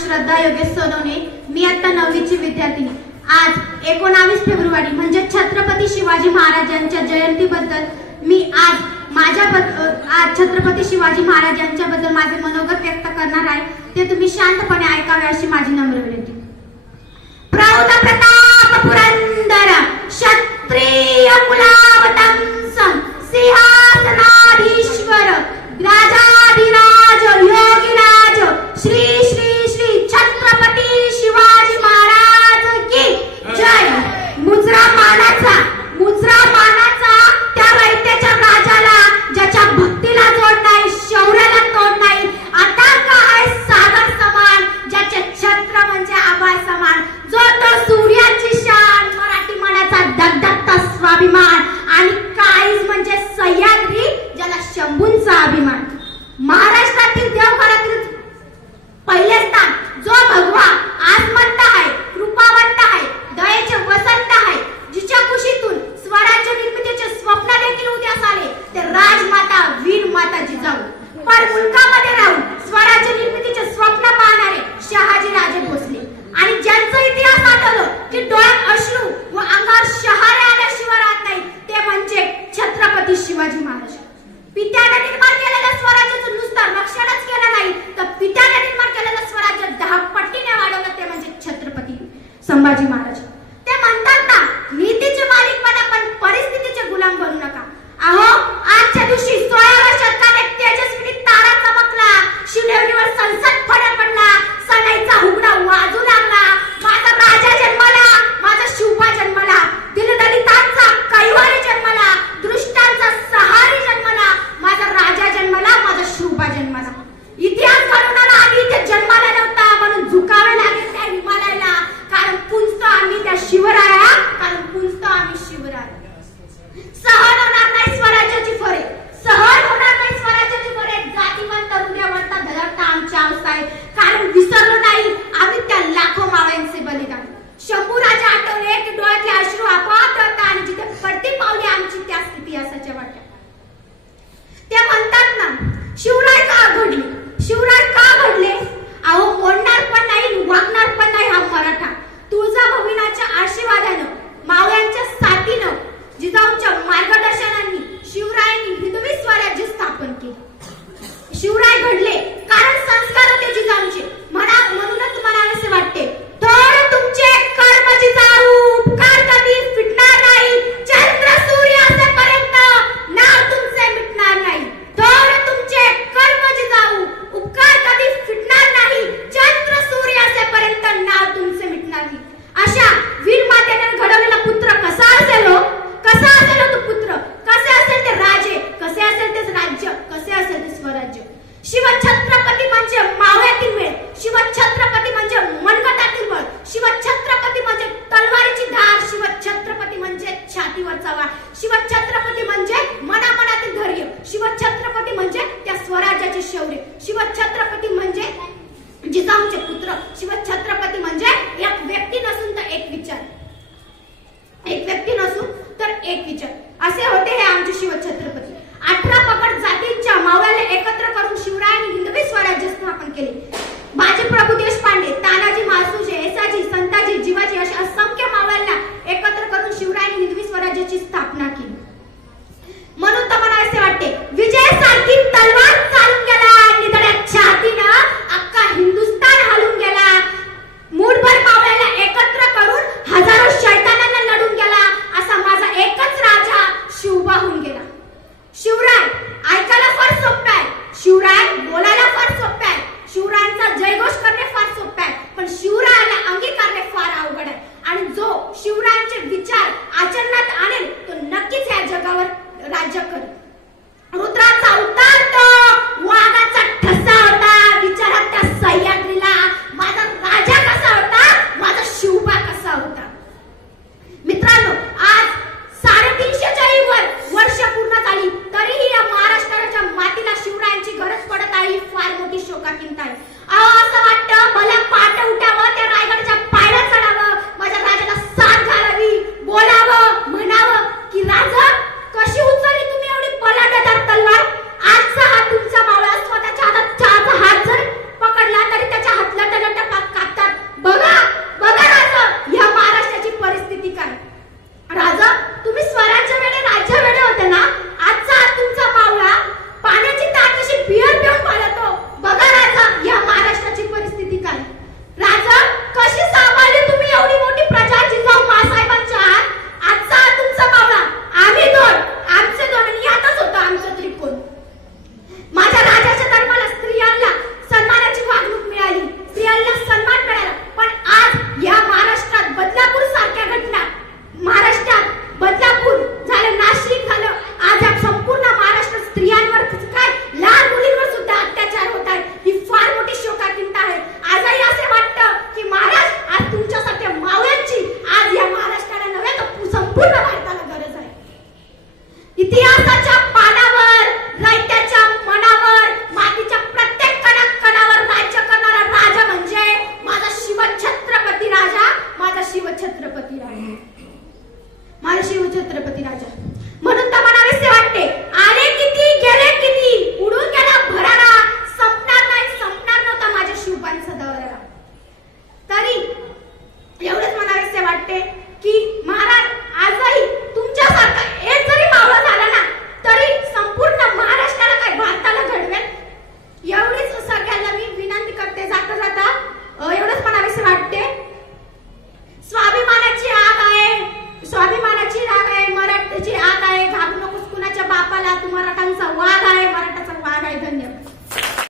श्रद्धा योगेश सोनवणे. मी आता 9वीची विद्यार्थिनी. आज 19 फेब्रुवारी म्हणजे छत्रपती शिवाजी महाराजांच्या जयंतीबद्दल मी आज छत्रपती शिवाजी महाराजांच्या बद्दल माझे मनोगत व्यक्त करणार आहे. ते तुम्ही शांतपणे ऐकावे अशी माझी नम्र विनंती. प्रौढ प्रताप पुरंदर क्षत्रिय कुलावतंसं सिंहासनाधीश्वर राजाधिराज योगीराज श्री श्री श्री छत्रपती शिवाजी महाराज की जय. मुजरा मानाचा त्या रयतेच्या राजाला ज्याच्या भक्तीला जोड नाही, शौर्याला तोड नाही, आता काय सागर समान, ज्याचे छत्र म्हणजे आभाळ समान, जो तो सूर्याची शान, मराठी मनाचा दगदगता स्वाभिमान आणि काळीज म्हणजे सह्याद्री ज्याला शंभूंचा अभिमान. महाराष्ट्रातील देवघरातील पहिले स्थान जो भगवा आजमंत आहे, कृपावंत आहे, दयेचे वसंत आहे, जिच्या कुशीतून स्वराज्य निर्मितीचे स्वप्न देखील उद्यास आले, ते राजमाता वीर माता जिजाऊ. पर मुलकामध्ये राहून स्वराज्य निर्मितीचे स्वप्न पाहणारे शहाजी राजे भोसले आणि ज्यांचा इतिहास आठवलं की डोळ्यात अश्रू व अंगावर शहारे आल्याशिवाय राहत नाही, ते म्हणजे छत्रपती शिवाजी महाराज. पित्याने निर्माण केलेल्या स्वराज्याचं नुसतं रक्षणच केलं नाही, तर पित्याने निर्माण केलेलं स्वराज्य 10 पटीने वाढवलं, ते म्हणजे छत्रपती संभाजी महाराज. ते म्हणतात ना, नीतीचे मालिक बना पण परिस्थितीचे गुलाम बनू नका. अहो, आजच्या दिवशी 16व्या शतकात एक तेजस्वी तारा चमकला, शिवनेरीवर संसद फडा पडला, सणाईचा हुगडा वाजू लागला, माझा राजा जन्मला, माझा शिवबा जन्मला, दिलदलितांचा कैवारी जन्मला, दृष्टांचा सहारी जन्मला, माझा राजा जन्मला, माझा शिवबा जन्मला. इतिहास घडवणारा आधी इथे जन्माला नव्हता, म्हणून झुकावे लागेल त्या हिमालयाला, कारण पूजतो आम्ही त्या शिवराया, कारण पूजतो आम्ही शिवराया. सहन होणार नाही स्वराज्याची फरे, सहन होणार नाही स्वराज्याची फरे, जातीवंत हृदयवंत धडकता आमच्या अवस्था आहे, कारण विसरलो नाही आम्ही त्या लाखो मावळ्यांचे बलिदान. शंभू राजा आठवले की डोळ्यातले अश्रू आपोआप गळतात आणि जिथे पडती पावली आमची त्याच इतिहासाच्या वाट्या. ते म्हणतात ना, शिवराय का घडले, शिवराय का घडले? अहो, मोडणार पण नाही, वागणार पण नाही हा मराठा. तुळजाभवानीच्या आशीर्वादानं, मावळ्यांच्या साथीनं, जिजाऊंच्या मार्गदर्शनाने शिवरायांनी हिंदवी स्वराज्य स्थापन केले. शिवराय घडले कारण संस्कार होते जिजाऊंचे. म्हणूनच तुम्हाला असे वाटते, थोर तुमचे कर्म जिजाऊ, उपकार कधी फिटणार नाही, चंद्र सूर्य असेपर्यंत नाव तुमचे मिटणार नाही. थोर तुमचे कर्म जिजाऊ, उपकार कधी फिटणार नाही, चंद्र सूर्य असेपर्यंत नाव तुमचे मिटणार नाही. अशा वीर मातेने घडवलेला पुत्र कसा असेल हो, कसा असेल तो पुत्र, कसे असेल ते राजे, कसे असेल ते राज्य, कसे असेल ते स्वराज्य. शिवछत्रपती म्हणजे मावळ्यातील वेळ, शिवछत्रपती म्हणजे मनगटातील बळ, शिवछत्रपती म्हणजे तलवारीची धार, शिवछत्रपती म्हणजे छातीवरचा वार, शिवछत्रपती म्हणजे मनामनातील धैर्य, शिवछत्रपती म्हणजे त्या स्वराज्याचे शौर्य, शिवछत्रपती म्हणजे जिजाऊंचे पुत्र, शिवछत्रपती म्हणजे एक व्यक्ती नसून तर एक विचार, एक व्यक्ती नसून तर एक विचार. असे होते हे आमचे शिवछत्रपती. 18 पगड जातींच्या मावळ्याला एकत्र करून शिवरायांनी हिंदवी स्वराज्य स्थापन केले. बाजी प्रभू देशपांडे, तानाजी मालुसरे, येसाजी, संताजी, जिवाजी अशा असंख्य मावळ्यांना एकत्र करून शिवरायांनी हिंदवी स्वराज्याची स्थापना केली. म्हणून तर मला असे वाटते, विजयासारखी तलवार चालून गेला, निधड्या छातीनं अख्खा हिंदुस्थान हलून गेला. मूठभर मावळ्याला एकत्र करून हजारो शैतानांना लढून गेला, असा माझा एकच राजा शिवबा होऊन गेला. शिवराय ऐकायला फार सोपं आहे, शिवराय बोलायला फार सोपं आहे, शिवरायांचा जयघोष छत्रपती राजा.